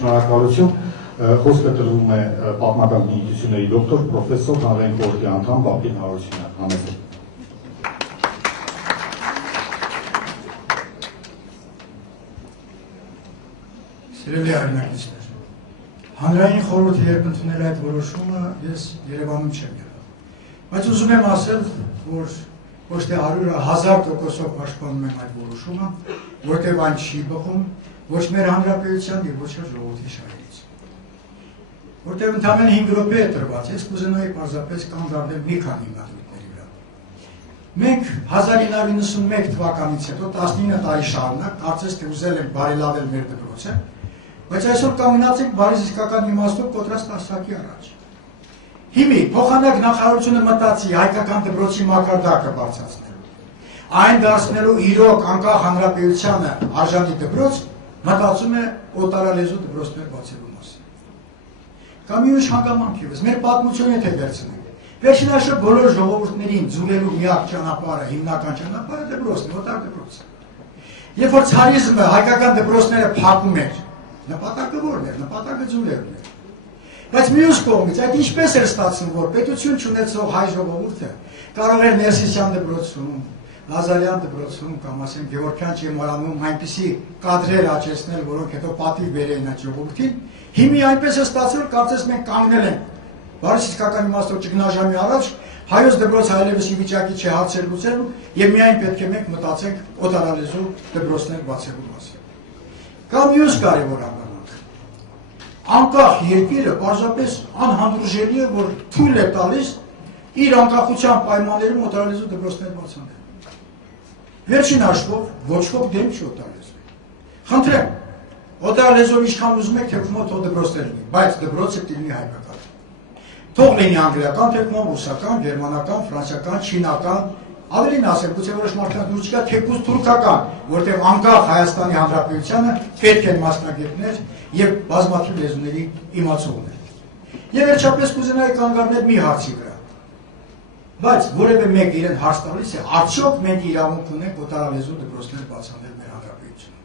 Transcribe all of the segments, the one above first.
Շնորհակալություն, խոսքը տրվում է պատմական գիտությունների դոկտոր, պրոֆեսոր, հանրային խորհրդի անդամ Բաբին Հարությունյան, համեցեք։ Սիրելի հայրենակիցներ, հանրային խորհուրդը երբ ընդունել այդ որոշումը, ես Երևանում չեմ եղել, բայց ուզում եմ ասել, որ ոչ թե 100,000% պաշտպանում եմ այդ որոշումը, որտեղ այն չի բխում ոչ մեր հանրապետության և ոչ ժողովրդի շահերից։ Որտեղ ընդամենը 5 րոպե է տրված, ես կուզենայի պարզապես կանգ մի քանի հիմնադրույթների վրա։ Մենք 1991 թվականից հետո 19 տարի շարունակ կարծես թե ուզել ենք բարելավել մեր դպրոցը, բայց այսօր կանգնած ենք բարեզիսկական իմաստով կոտրած տասակի առաջ։ Հիմի փոխանակ նախարարությունը մտածի հայկական դպրոցի մակարդակը բարձրացնելու, այն դարձնելու իրոք անկախ հանրապետությանը արժանի դպրոց, մտածում է օտարալեզու դպրոցներ բացելու մասին։ Կամ ուրիշ հանգամանք ևս, մեր պատմությունը եթե վերցնենք, վերջին աշխատ բոլոր ժողովուրդներին ձուլելու միակ ճանապարհը, հիմնական ճանապարհը դպրոցն է, օտար դպրոցը։ Երբ որ ցարիզմը հայկական դպրոցները փակում էր, նպատակը որն էր, նպատակը ձուլելն էր։ Բայց մյուս կողմից այդ ինչպես էր ստացվում, որ պետություն չունեցող հայ ժողովուրդը կարող էր Ներսիսյան դպրոցում, Լազարյան դպրոցում կամ ասենք Գևորգյան ճեմարանում այնպիսի կադրեր աճեցնել, որոնք հետո պատիվ բերեին այդ ժողովրդին, հիմի այնպես է ստացվել, կարծես մենք կանգնել ենք բարեզիսկական իմաստով ճգնաժամի առաջ, հայոց դպրոցը այլևս ի վիճակի չէ հարցեր լուծելու եւ միայն պետք է մենք մտածենք օտարալեզու դպրոցներ բացելու մասին։ Կամ մյուս կարևոր հանգամանք։ Անկախ երկիրը պարզապես անհանդուրժելի է, որ թույլ է տալիս իր անկախության պայմաններում օտարալեզու դպրոցներ բացանել։ Վերջին հաշվով ոչ ոք դեմ չի օտարալեզու։ Խնդրեմ, օտարալեզով ինչքան ուզում եք թեկնո թող դպրոցներ լինի, բայց դպրոցը լինի հայկական։ Թող լինի անգլիական թեկնո, ռուսական, գերմանական, ֆրանսիական, չինական, ավելին ասեմ, գուցե որոշ մարդկանց դուր չկա թեկուզ թուրքական, որտեղ անկախ Հայաստանի Հանրապետությանը պետք են մասնագետներ եւ բազմաթիվ լեզուների իմացողներ։ Եվ վերջապես կուզենայի կանգ առնել մի հարցի վրա։ Բայց որևէ մեկ իրեն հարց տալիս է, արդյոք մենք իրավունք ունենք օտարալեզու դպրոցներ բացանել մեր հանրապետությունում։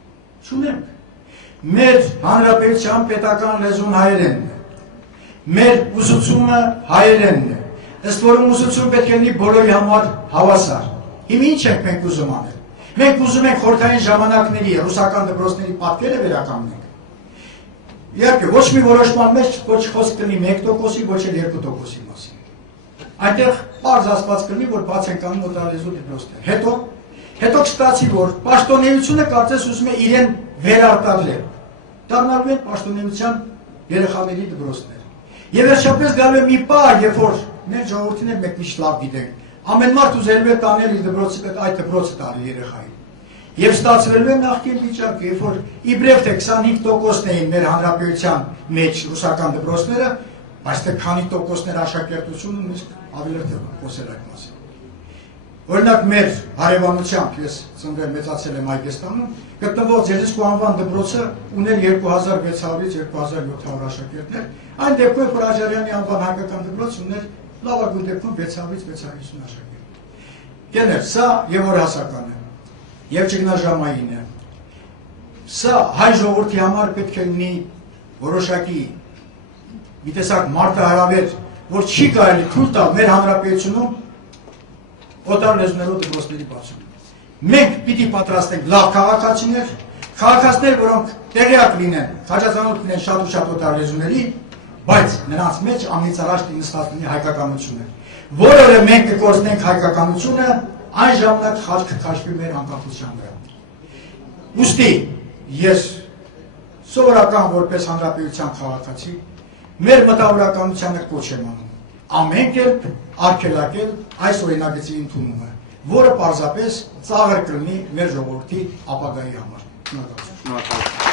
Չունենք։ Մեր հանրապետության պետական լեզուն հայերենն է։ Մեր ուսուցումը հայերենն է։ Ըստ որում ուսուցումը պետք է լինի բոլորի համար հավասար։ Հիմա ինչ ենք մենք ուզում անել։ Մենք ուզում ենք խորհրդային ժամանակների ռուսական դպրոցների պատկերը վերականգնենք։ Իհարկե, ոչ մի որոշման մեջ ոչ խոսք կլինի 1%-ի, ոչ էլ 2%-ի մասին։ Այնտեղ պարզ ասված կլինի, որ բաց են կանում օտարալեզու դպրոցներ։ Հետո կստացի, որ պաշտոնեությունը կարծես ուզում է իրեն վերարտադրել։ Դառնալու են պաշտոնեության երեխաների դպրոցներ։ Եվ վերջապես գալու է մի պահ, երբ որ մեր ժողովրդին էլ մենք միշտ լավ գիտենք, ամեն մարդ ուզելու է տանել իր դպրոցի հետ այդ դպրոցը տալի երեխային։ Եվ ստացվելու է նախկին վիճակը, երբ որ իբրև թե 25%-ն էին մեր հանրապետության մեջ ռուսական դպրոցները, բայց թե քանի տոկոսներ աշակերտություն ունի, ավելի թե խոսել այդ մասին։ Օրինակ մեր հարևանությամբ, ես ծնվել մեծացել եմ Այգեստանում, գտնվող Ձերձիսկու անվան դպրոցը ուներ 2600-ից 2700 աշակերտներ, այն դեպքում որ Աջարյանի անվան հայկական դպրոց ուներ լավագույն դեպքում 600-ից 650 աշակերտ։ Գեներ, սա եւ օրհասական է, եւ ճգնաժամային է։ Սա հայ ժողովրդի համար պետք է լինի որոշակի մի տեսակ մարտահրավեր, որ չի կարելի թույլ տալ մեր հանրապետությունում օտար լեզուներով դպրոցների բացում։ Մենք պիտի պատրաստենք լավ քաղաքացիներ, քաղաքացիներ, որոնք տեղյակ լինեն, խաչածանոթ լինեն շատ ու շատ օտար լեզուների, բայց նրանց մեջ ամենից առաջ նստած լինի հայկականությունը։ Որովհետև մենք կկորցնենք հայկականությունը, այն ժամանակ խաչ կքաշվի մեր անկախության վրա։ Ուստի ես սովորական որպես հանրապետության քաղաքացի մեր մտավորականությանը կոչ եմ անում ամեն կերպ արգելակել այս օրինագծի ընդունումը, որը պարզապես ծաղր կլինի մեր ժողովրդի ապագայի համար։ Շնորհակալություն։